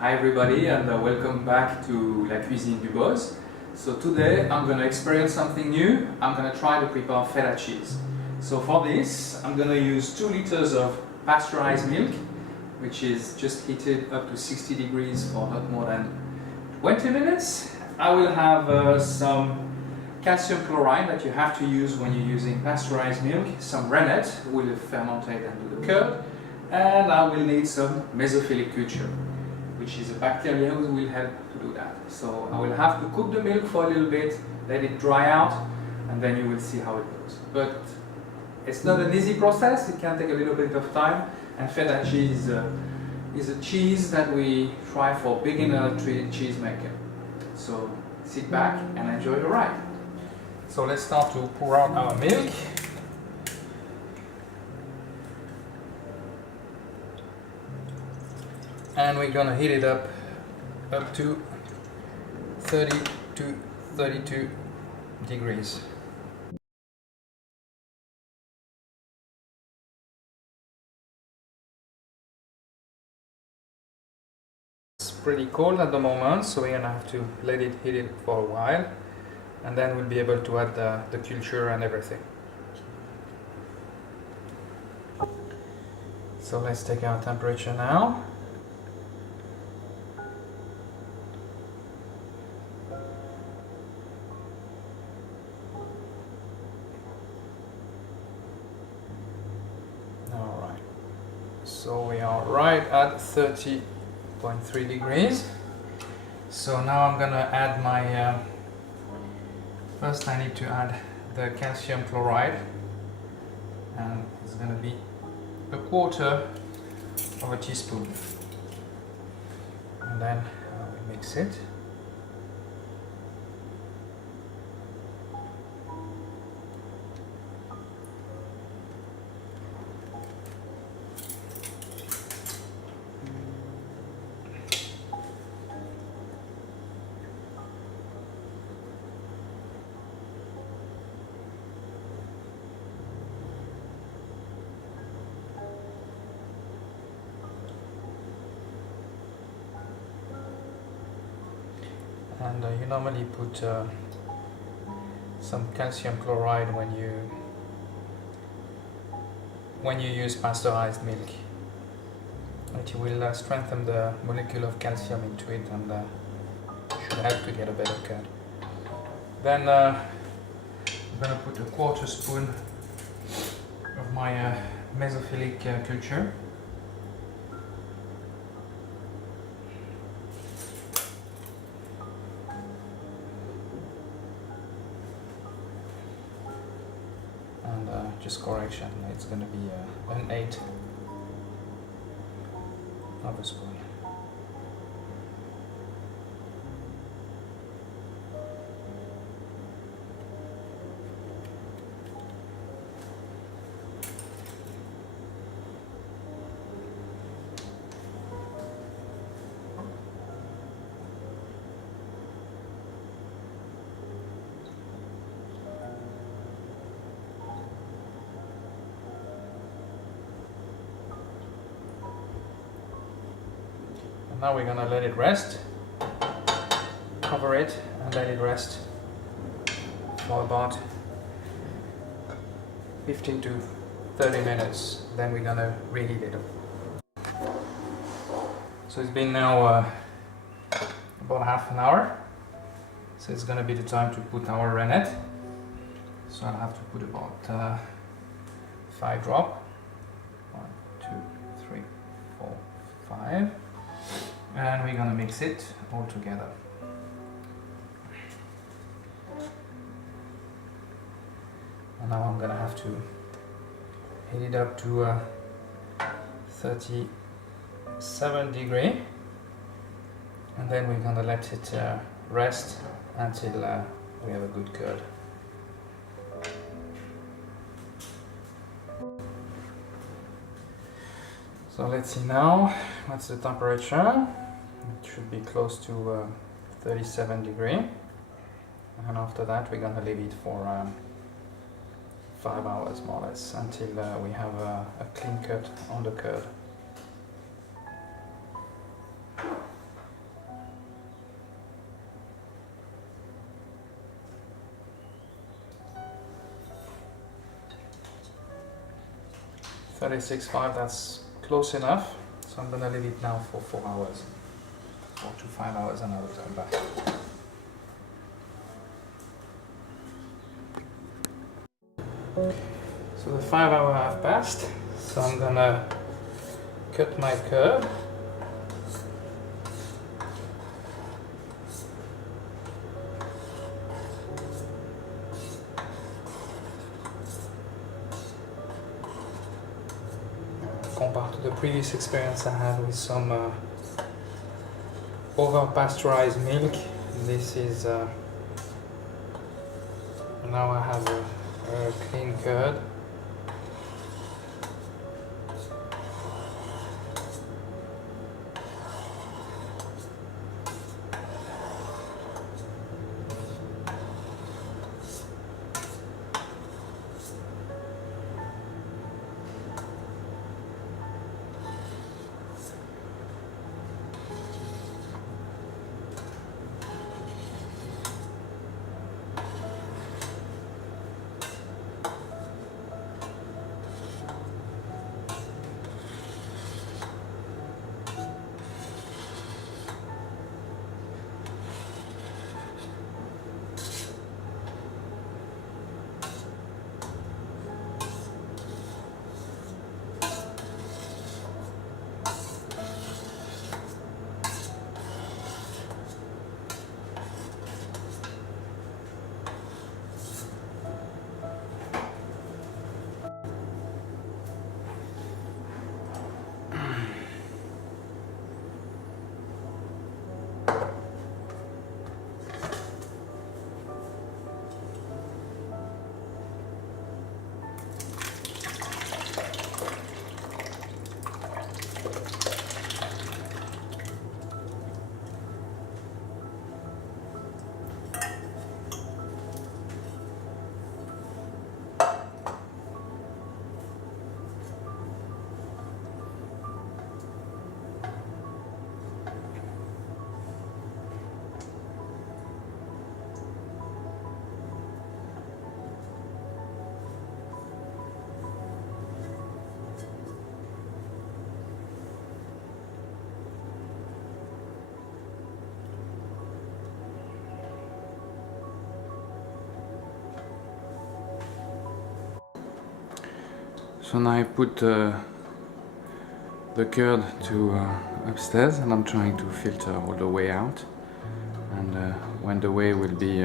Hi everybody, and welcome back to La Cuisine du Boss. So today I'm going to experience something new. I'm going to try to prepare feta cheese. So for this I'm going to use 2 liters of pasteurized milk, which is just heated up to 60 degrees for not more than 20 minutes. I will have some calcium chloride that you have to use when you're using pasteurized milk, some rennet will ferment and do the curd, and I will need some mesophilic culture, which is a bacteria that will help to do that. So I will have to cook the milk for a little bit, let it dry out, and then you will see how it goes. But it's not an easy process, it can take a little bit of time, and feta cheese is a cheese that we try for beginner cheesemaker. So sit back and enjoy the ride. So let's start to pour out our milk. And we're gonna heat it up to 30 to 32 degrees. It's pretty cold at the moment, so we're gonna have to let it heat it for a while, and then we'll be able to add the culture and everything. So let's take our temperature now. Alright, so we are right at 30.3 degrees. So now I'm gonna add my first I need to add the calcium chloride, and it's gonna be a quarter of a teaspoon, and then we mix it. And you normally put some calcium chloride when you use pasteurized milk. It will strengthen the molecule of calcium into it, and should help to get a better curd. Then I'm going to put a quarter spoon of my mesophilic culture. Just correction, it's going to be 1/8 of a spoon. Now we're gonna let it rest, cover it and let it rest for about 15 to 30 minutes. Then we're gonna reheat it. So it's been now about half an hour. So it's gonna be the time to put our rennet. So I'll have to put about 5 drops. 1, 2, 3, 4, 5. And we're gonna mix it all together. And now I'm gonna have to heat it up to 37 degrees, and then we're gonna let it rest until we have a good curd. So let's see now, what's the temperature? It should be close to 37 degrees. And after that we're gonna leave it for 5 hours more or less, until we have a clean cut on the curd. 36.5, that's close enough. So I'm gonna leave it now for 4 hours. 4 to 5 hours and I will come back. So the 5 hours have passed, so I'm gonna cut my curd. Compared to the previous experience I had with some over pasteurized milk, this is now I have a clean curd. So now I put the curd to upstairs and I'm trying to filter all the whey out, and when the whey will be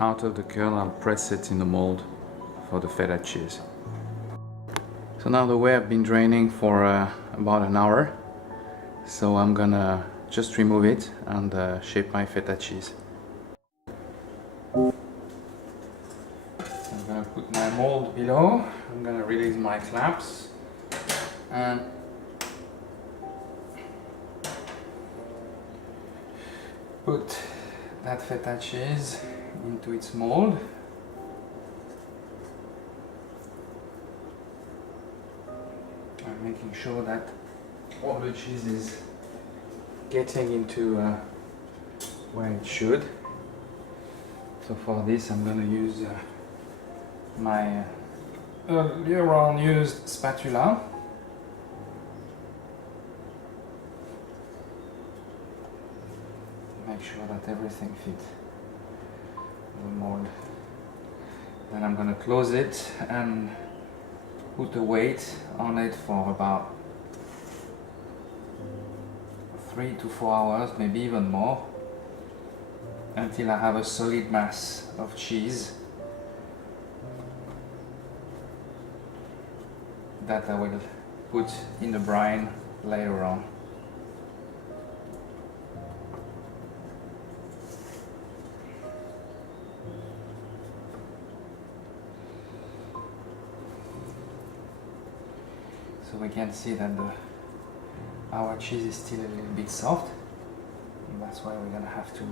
out of the curd, I'll press it in the mold for the feta cheese. So now the whey have been draining for about an hour, so I'm gonna just remove it and shape my feta cheese. I'm gonna put my mold below. I'm gonna release my clamps and put that feta cheese into its mold. I'm making sure that all the cheese is getting into where it should. So for this I'm gonna use my earlier on used spatula. Make sure that everything fits the mold. Then I'm gonna close it and put the weight on it for about 3 to 4 hours, maybe even more, until I have a solid mass of cheese that I will put in the brine later on. So we can see that our cheese is still a little bit soft, and that's why we're gonna have to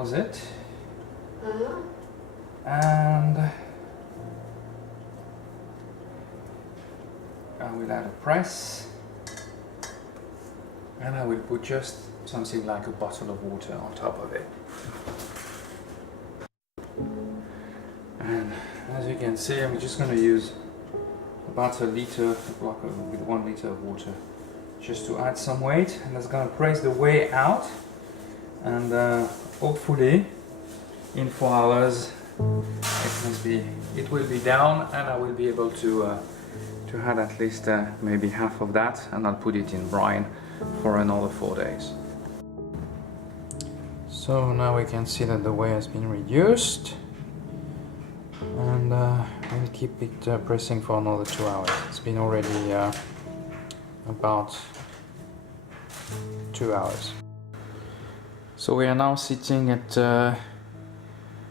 close it. And I will add a press. And I will put just something like a bottle of water on top of it. And as you can see, I'm just going to use about a liter block with 1 liter of water just to add some weight, and that's going to press the whey out, and hopefully in 4 hours it will be down, and I will be able to add at least maybe half of that, and I'll put it in brine for another 4 days. So now we can see that the whey has been reduced, and we'll keep it pressing for another 2 hours. It's been already about 2 hours. So we are now sitting at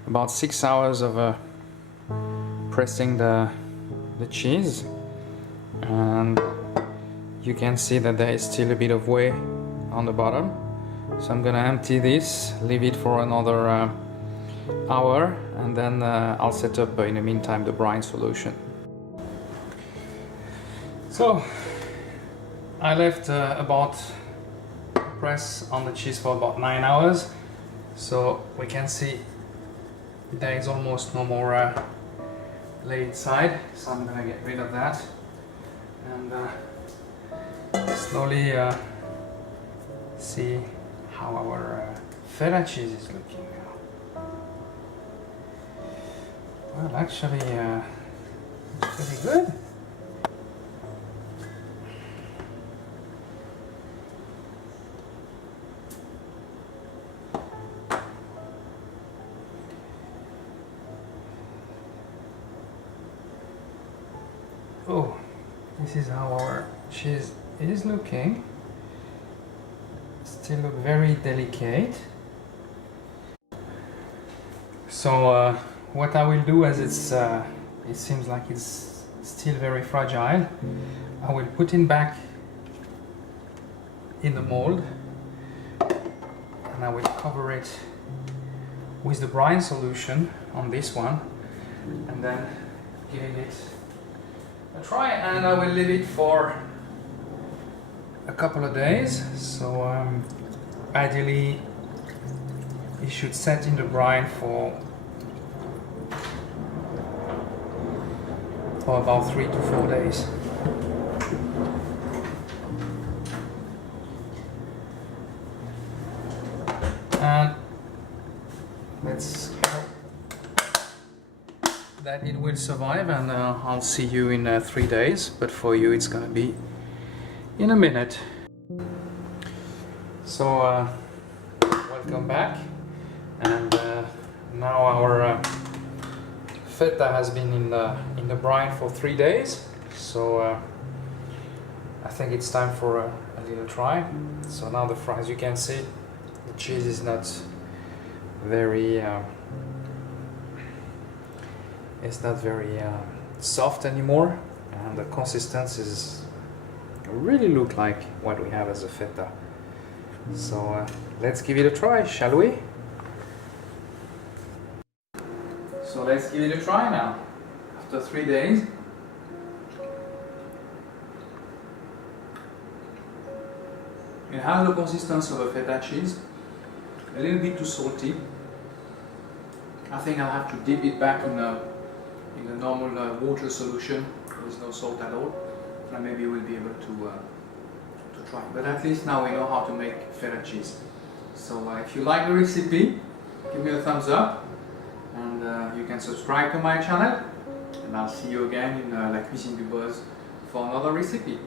about 6 hours of pressing the cheese, and you can see that there is still a bit of whey on the bottom. So I'm gonna empty this, leave it for another hour, and then I'll set up in the meantime the brine solution. So I left about press on the cheese for about 9 hours, so we can see there is almost no more lay inside, so I'm gonna get rid of that and slowly see how our feta cheese is looking now. Well, actually it's pretty good. Oh, this is how our cheese is looking. Still look very delicate. So what I will do, as it seems like it's still very fragile, I will put it back in the mold, and I will cover it with the brine solution on this one, and then giving it a try, and I will leave it for a couple of days. So ideally it should set in the brine for about 3 to 4 days. And let's hope that it will survive, and I'll see you in 3 days, but for you it's gonna be in a minute. So welcome back, and now our feta has been in the brine for 3 days, so I think it's time for a little try. So now as you can see, the cheese is not very soft anymore, and the consistency really look like what we have as a feta. So let's give it a try, shall we? So let's give it a try now, after 3 days. It has the consistency of a feta cheese, a little bit too salty. I think I'll have to dip it back in the normal water solution with no salt at all, and maybe we'll be able to try. But at least now we know how to make feta cheese. So if you like the recipe, give me a thumbs up, and you can subscribe to my channel, and I'll see you again in La Cuisine du Buzz for another recipe.